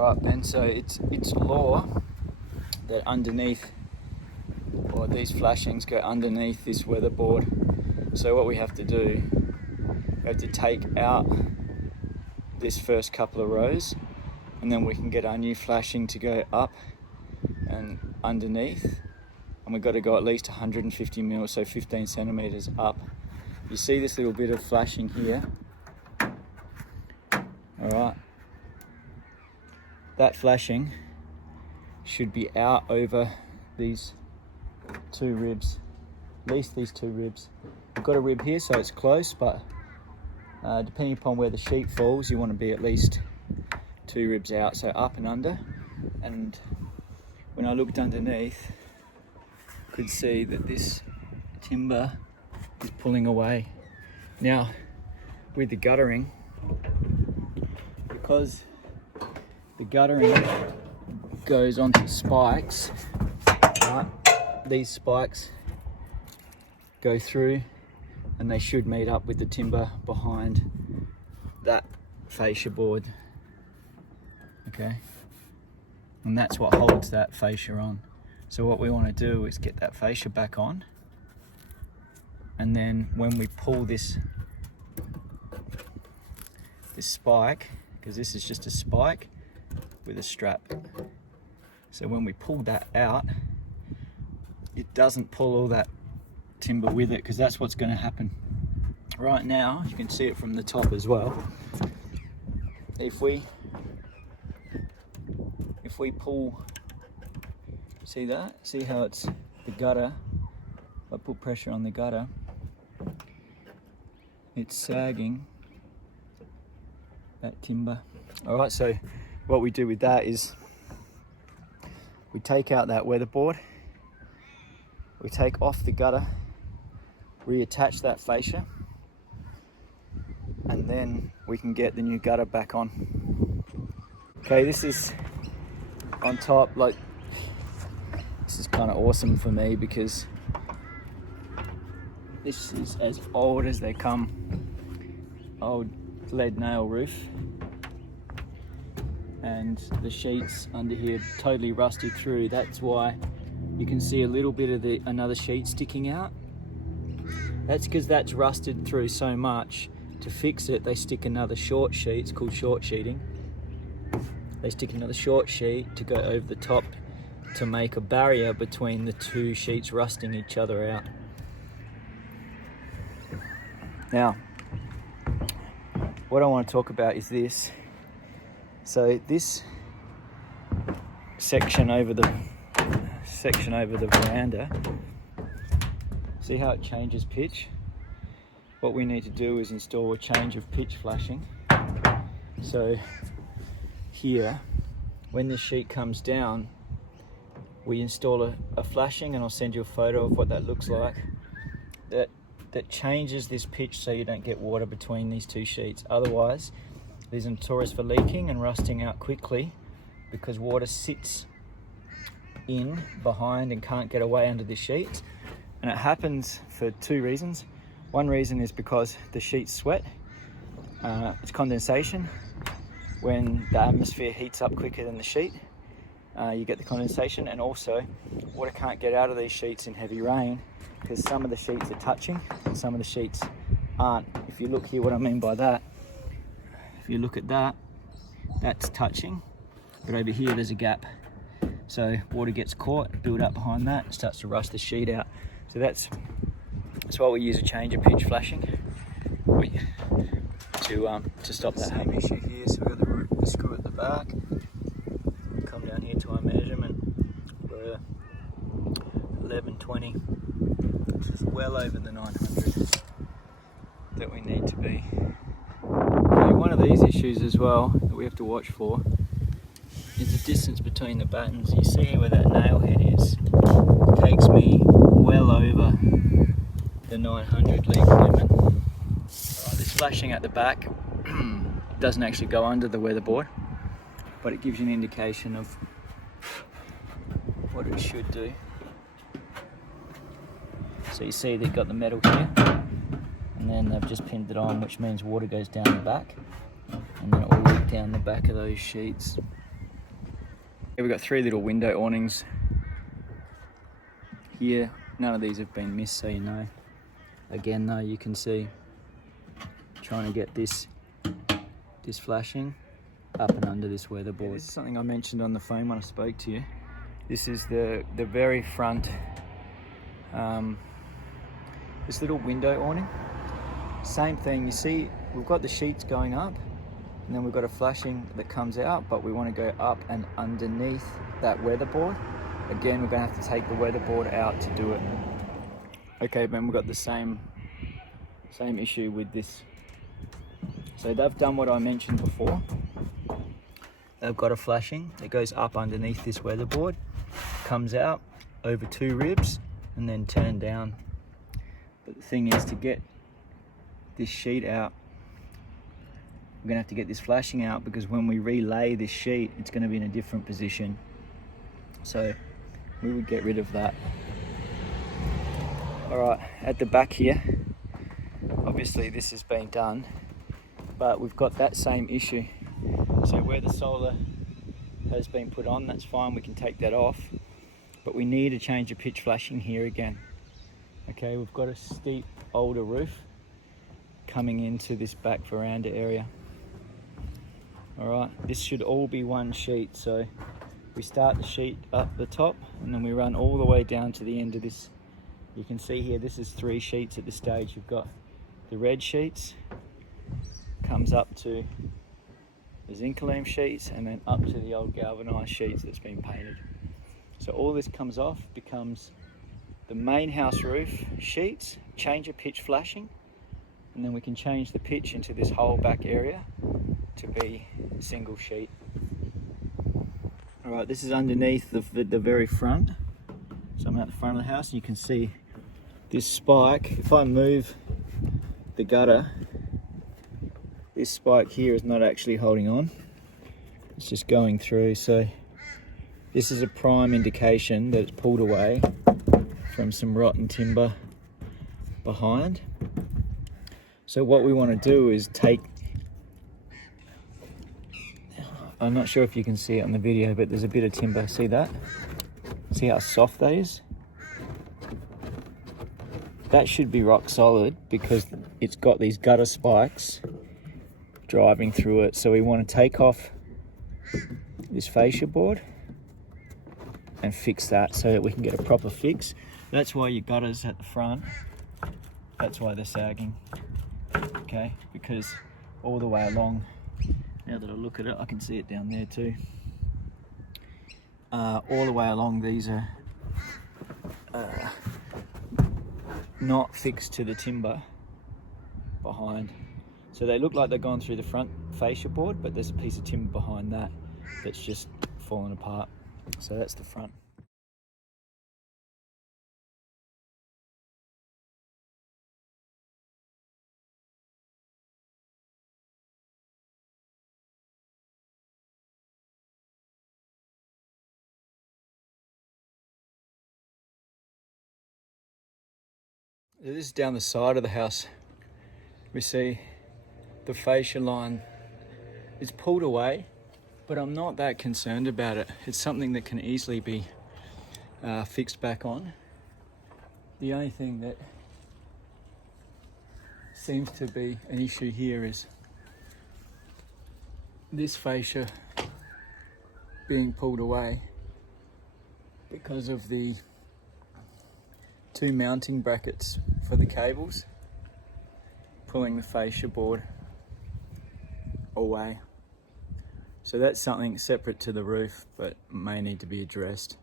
Alright Ben, so it's law that underneath, or these flashings go underneath this weatherboard. So what we have to do, we have to take out this first couple of rows, and then we can get our new flashing to go up and underneath, and we've got to go at least 150 mil, so 15 centimeters up. You see this little bit of flashing here. Alright, that flashing should be out over these two ribs, at least these two ribs. We've got a rib here, so it's close, but depending upon where the sheet falls, you want to be at least two ribs out, so up and under. And when I looked underneath, I could see that this timber is pulling away. Now, with the guttering, because the guttering goes onto spikes, right? These spikes go through and they should meet up with the timber behind that fascia board, okay? And that's what holds that fascia on. So what we want to do is get that fascia back on, and then when we pull this spike, because this is just a spike with a strap, so when we pull that out, it doesn't pull all that timber with it, because that's what's going to happen. Right now, you can see it from the top as well. If we pull, see that? See how it's the gutter? If I put pressure on the gutter, it's sagging that timber. Alright, so what we do with that is we take out that weatherboard, we take off the gutter, reattach that fascia, and then we can get the new gutter back on. Okay, this is on top, like, this is kind of awesome for me because this is as old as they come. Old lead nail roof, and the sheets under here totally rusted through. That's why you can see a little bit of another sheet sticking out. That's because that's rusted through so much. To fix it, they stick another short sheet. It's called short sheeting. They stick another short sheet to go over the top to make a barrier between the two sheets rusting each other out. Now, what I want to talk about is this. So this section over the veranda, see how it changes pitch? What we need to do is install a change of pitch flashing. So here, when this sheet comes down, we install a flashing, and I'll send you a photo of what that looks like. That changes this pitch so you don't get water between these two sheets. Otherwise, there's a notorious for leaking and rusting out quickly because water sits in behind and can't get away under the sheet. And it happens for two reasons. One reason is because the sheets sweat. It's condensation. When the atmosphere heats up quicker than the sheet, you get the condensation, and also water can't get out of these sheets in heavy rain because some of the sheets are touching and some of the sheets aren't. If you look here, what I mean by that, if you look at that, that's touching, but over here there's a gap. So water gets caught, build up behind that, and starts to rust the sheet out. So that's why we use a change of pitch flashing to stop that same issue here. So we've got the screw at the back. Come down here to our measurement. We're 1120, which is well over the 900 that we need to be. Okay, one of these issues as well that we have to watch for is the distance between the battens. You see where that nail head is. It takes me well over the 900 legal limit. This flashing at the back doesn't actually go under the weatherboard, but it gives you an indication of what it should do. So you see they've got the metal here, and then they've just pinned it on, which means water goes down the back, and then it will leak down the back of those sheets. We've got 3 little window awnings here. None of these have been missed, so you know. Again though, you can see trying to get this flashing up and under this weatherboard. Yeah, this is something I mentioned on the phone when I spoke to you. This is the very front, this little window awning. Same thing, you see we've got the sheets going up and then we've got a flashing that comes out, but we want to go up and underneath that weatherboard. Again, we're going to have to take the weatherboard out to do it. Okay, Ben, we've got the same issue with this. So they've done what I mentioned before. They've got a flashing that goes up underneath this weatherboard, comes out over 2 ribs and then turned down. But the thing is, to get this sheet out, we're gonna have to get this flashing out, because when we relay this sheet, it's gonna be in a different position. So we would get rid of that. All right, at the back here, obviously this has been done, but we've got that same issue. So where the solar has been put on, that's fine, we can take that off, but we need to change the pitch flashing here again. Okay, we've got a steep older roof coming into this back veranda area. All right, this should all be one sheet. So we start the sheet up the top and then we run all the way down to the end of this. You can see here, this is 3 sheets at this stage. You've got the red sheets, comes up to the zinc aluminum sheets, and then up to the old galvanized sheets that's been painted. So all this comes off, becomes the main house roof sheets, change a pitch flashing, and then we can change the pitch into this whole back area to be a single sheet. All right, this is underneath the very front. So I'm at the front of the house and you can see this spike. If I move the gutter, this spike here is not actually holding on. It's just going through. So this is a prime indication that it's pulled away from some rotten timber behind. So what we want to do is take, I'm not sure if you can see it on the video, but there's a bit of timber. See that? See how soft that is? That should be rock solid because it's got these gutter spikes driving through it. So we want to take off this fascia board and fix that so that we can get a proper fix. That's why your gutters at the front, that's why they're sagging. Okay, because all the way along, now that I look at it, I can see it down there too. All the way along, these are not fixed to the timber behind. So they look like they're gone through the front fascia board, but there's a piece of timber behind that that's just fallen apart. So that's the front. This is down the side of the house. We see the fascia line is pulled away, but I'm not that concerned about it. It's something that can easily be fixed back on. The only thing that seems to be an issue here is this fascia being pulled away because of the 2 mounting brackets for the cables pulling the fascia board away. So that's something separate to the roof, but may need to be addressed.